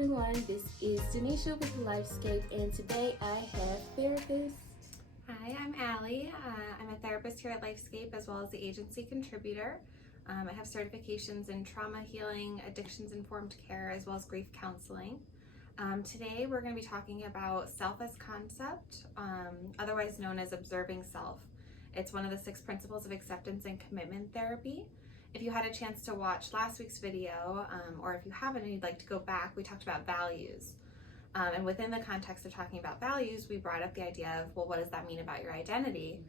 everyone, this is Danesha with LIfescape, and today I have therapist. Hi, I'm Ally. I'm a therapist here at LIfescape as well as the agency contributor. I have certifications in trauma healing, addictions-informed care, as well as grief counseling. Today we're going to be talking about self as concept, otherwise known as observing self. It's one of the 6 principles of acceptance and commitment therapy. If you had a chance to watch last week's video, or if you haven't and you'd like to go back, we talked about values. And within the context of talking about values, we brought up the idea of, well, what does that mean about your identity?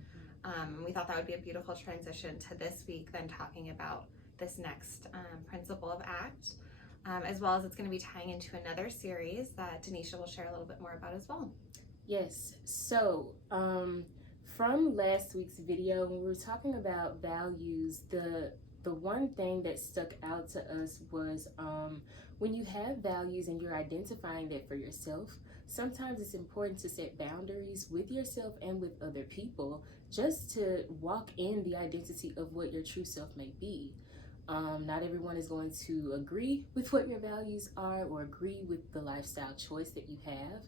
And we thought that would be a beautiful transition to this week, then talking about this next principle of ACT, as well as it's going to be tying into another series that Danesha will share a little bit more about as well. Yes, so from last week's video, when we were talking about values, the one thing that stuck out to us was when you have values and you're identifying that for yourself, sometimes it's important to set boundaries with yourself and with other people just to walk in the identity of what your true self may be. Not everyone is going to agree with what your values are or agree with the lifestyle choice that you have.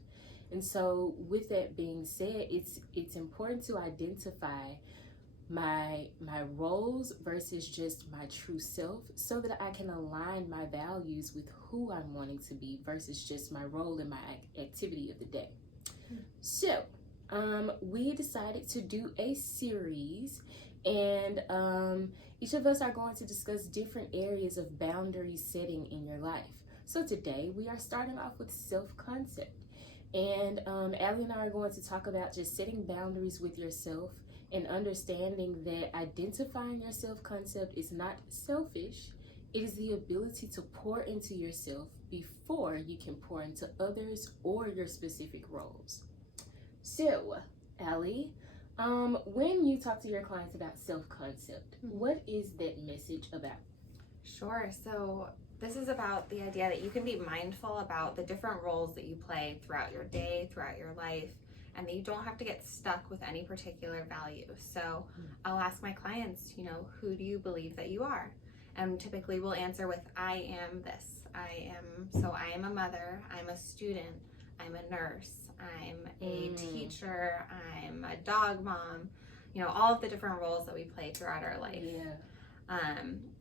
And so with that being said, it's important to identify my roles versus just my true self so that I can align my values with who I'm wanting to be versus just my role in my activity of the day. So we decided to do a series, and each of us are going to discuss different areas of boundary setting in your life. So today we are starting off with self-concept, and Ally and I are going to talk about just setting boundaries with yourself and understanding that identifying your self-concept is not selfish. It is the ability to pour into yourself before you can pour into others or your specific roles. So, Ally, when you talk to your clients about self-concept, what is that message about? Sure. So this is about the idea that you can be mindful about the different roles that you play throughout your day, throughout your life, and that you don't have to get stuck with any particular value. So I'll ask my clients, who do you believe that you are? And typically we'll answer with, I am this. I am a mother, I'm a student, I'm a nurse, I'm a teacher, I'm a dog mom, all of the different roles that we play throughout our life. Yeah.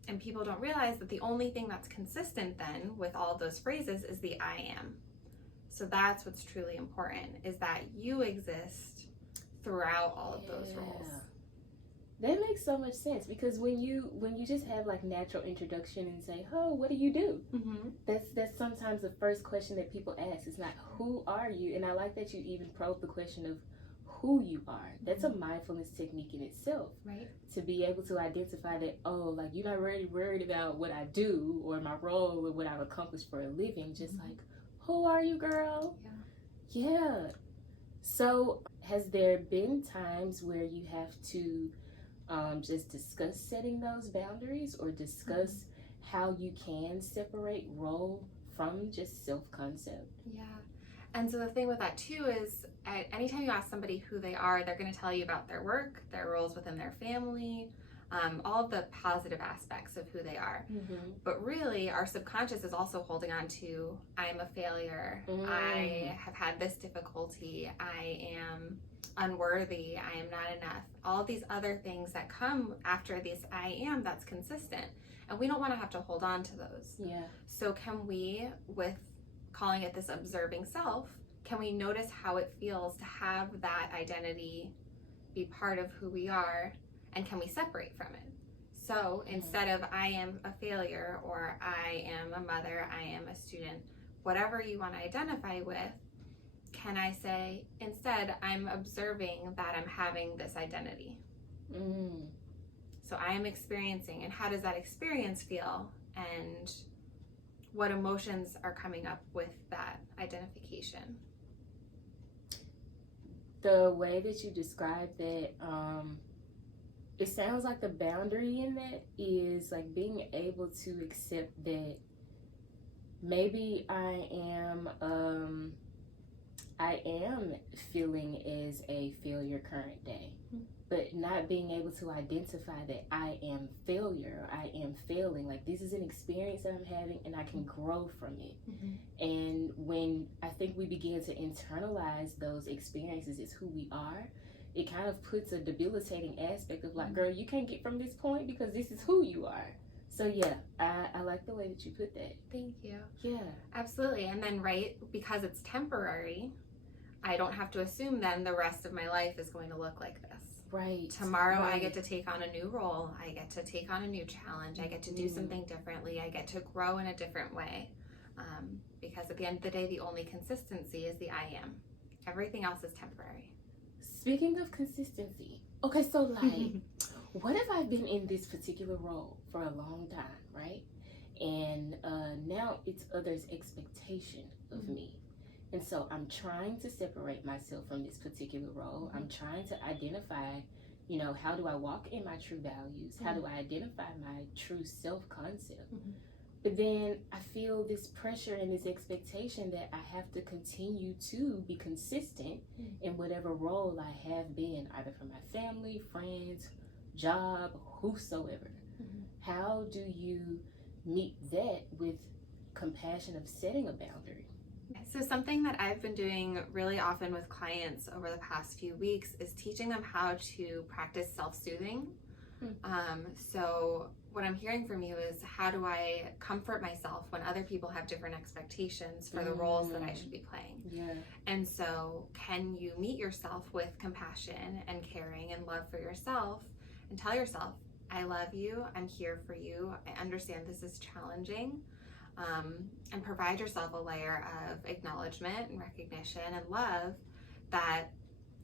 And people don't realize that the only thing that's consistent then with all of those phrases is the I am. So that's what's truly important, is that you exist throughout all of those roles. That makes so much sense, because when you just have like natural introduction and say, oh, what do you do? That's sometimes the first question that people ask. It's not who are you? And I like that you even probe the question of who you are. That's a mindfulness technique in itself, right? To be able to identify that, oh, like you're not really worried about what I do or my role or what I've accomplished for a living, just like, who are you, girl? Yeah. So has there been times where you have to just discuss setting those boundaries or discuss how you can separate role from just self-concept? Yeah. And so the thing with that too is anytime you ask somebody who they are, they're going to tell you about their work, their roles within their family, all of the positive aspects of who they are. But really our subconscious is also holding on to, I'm a failure, I have had this difficulty, I am unworthy, I am not enough, all these other things that come after this I am that's consistent, and we don't want to have to hold on to those. So can we, with calling it this observing self, can we notice how it feels to have that identity be part of who we are? And can we separate from it? So instead of I am a failure or I am a mother, I am a student, whatever you want to identify with, can I say instead I'm observing that I'm having this identity? So I am experiencing, and how does that experience feel? And what emotions are coming up with that identification? The way that you described that, it sounds like the boundary in that is like being able to accept that maybe I am feeling as a failure current day. but not being able to identify that I am failure, or I am failing. Like, this is an experience that I'm having and I can grow from it. And when I think we begin to internalize those experiences as who we are, it kind of puts a debilitating aspect of like, girl, you can't get from this point because this is who you are. So yeah, I like the way that you put that. Thank you. Yeah. Absolutely. And then, right, because it's temporary, I don't have to assume then the rest of my life is going to look like this. Right. Tomorrow right. I get to take on a new role. I get to take on a new challenge. I get to do something differently. I get to grow in a different way. Because at the end of the day, the only consistency is the I am. Everything else is temporary. Speaking of consistency, okay, so like, what if I've been in this particular role for a long time, right? And now it's others' expectation of me. And so I'm trying to separate myself from this particular role. I'm trying to identify, you know, how do I walk in my true values? How do I identify my true self-concept? But then I feel this pressure and this expectation that I have to continue to be consistent in whatever role I have been, either for my family, friends, job, whosoever. How do you meet that with compassion of setting a boundary? So something that I've been doing really often with clients over the past few weeks is teaching them how to practice self-soothing. So what I'm hearing from you is, how do I comfort myself when other people have different expectations for the roles that I should be playing? Yeah. And so can you meet yourself with compassion and caring and love for yourself and tell yourself, I love you, I'm here for you, I understand this is challenging, and provide yourself a layer of acknowledgement and recognition and love that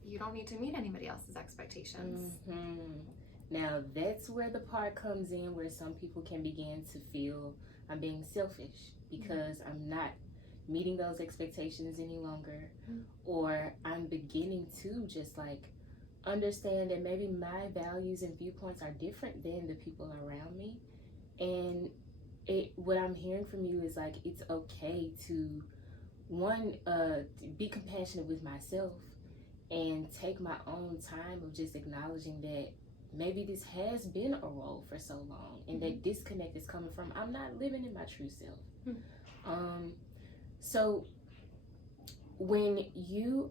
you don't need to meet anybody else's expectations. Now that's where the part comes in where some people can begin to feel I'm being selfish because I'm not meeting those expectations any longer, or I'm beginning to just like understand that maybe my values and viewpoints are different than the people around me. And what I'm hearing from you is like, it's okay to be compassionate with myself and take my own time of just acknowledging that maybe this has been a role for so long, and that disconnect is coming from I'm not living in my true self. So when you're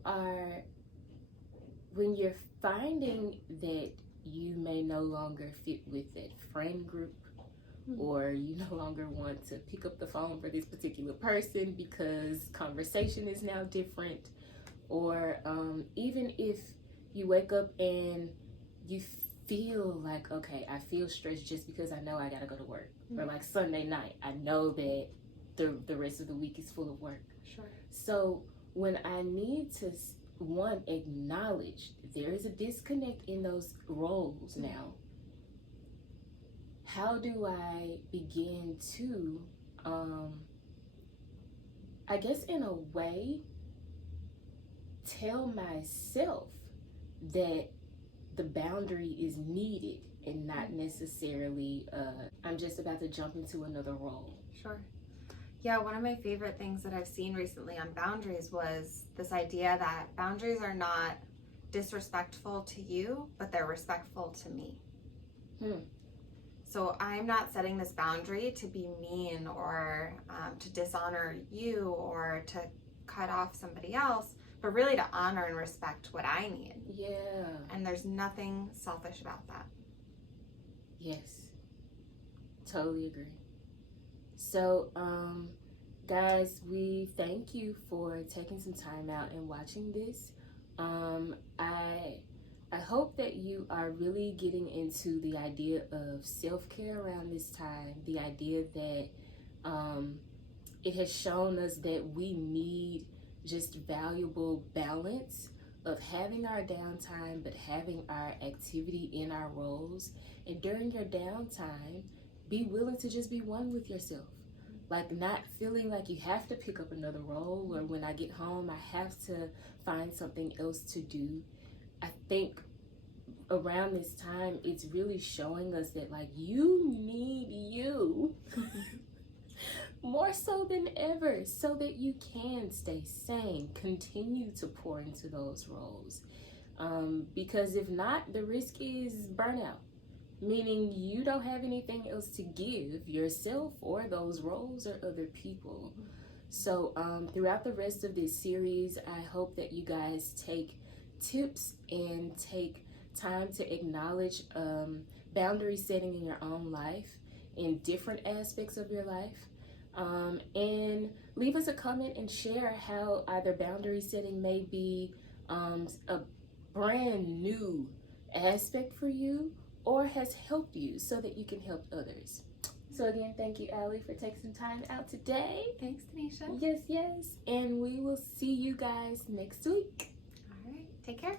finding that you may no longer fit with that friend group, or you no longer want to pick up the phone for this particular person because conversation is now different, or even if you wake up and you feel like, okay, I feel stressed just because I know I gotta go to work, or like Sunday night, I know that the rest of the week is full of work. So when I need to acknowledge there is a disconnect in those roles now, how do I begin to, I guess in a way, tell myself that the boundary is needed and not necessarily, I'm just about to jump into another role? Sure. Yeah, one of my favorite things that I've seen recently on boundaries was this idea that boundaries are not disrespectful to you, but they're respectful to me. So I'm not setting this boundary to be mean or to dishonor you or to cut off somebody else, but really to honor and respect what I need. Yeah. And there's nothing selfish about that. Yes. Totally agree. So, guys, we thank you for taking some time out and watching this. I hope that you are really getting into the idea of self-care around this time, the idea that it has shown us that we need just valuable balance of having our downtime, but having our activity in our roles. And during your downtime, be willing to just be one with yourself. Like, not feeling like you have to pick up another role, or when I get home, I have to find something else to do. I think around this time, it's really showing us that, like, you need you more so than ever, so that you can stay sane, continue to pour into those roles. Because if not, the risk is burnout, meaning you don't have anything else to give yourself or those roles or other people. So throughout the rest of this series, I hope that you guys take tips and take time to acknowledge boundary setting in your own life, in different aspects of your life, and leave us a comment and share how either boundary setting may be a brand new aspect for you or has helped you so that you can help others. So again, thank you, Ally, for taking some time out today. Thanks, Danesha. Yes, yes. And we will see you guys next week. All right. Take care.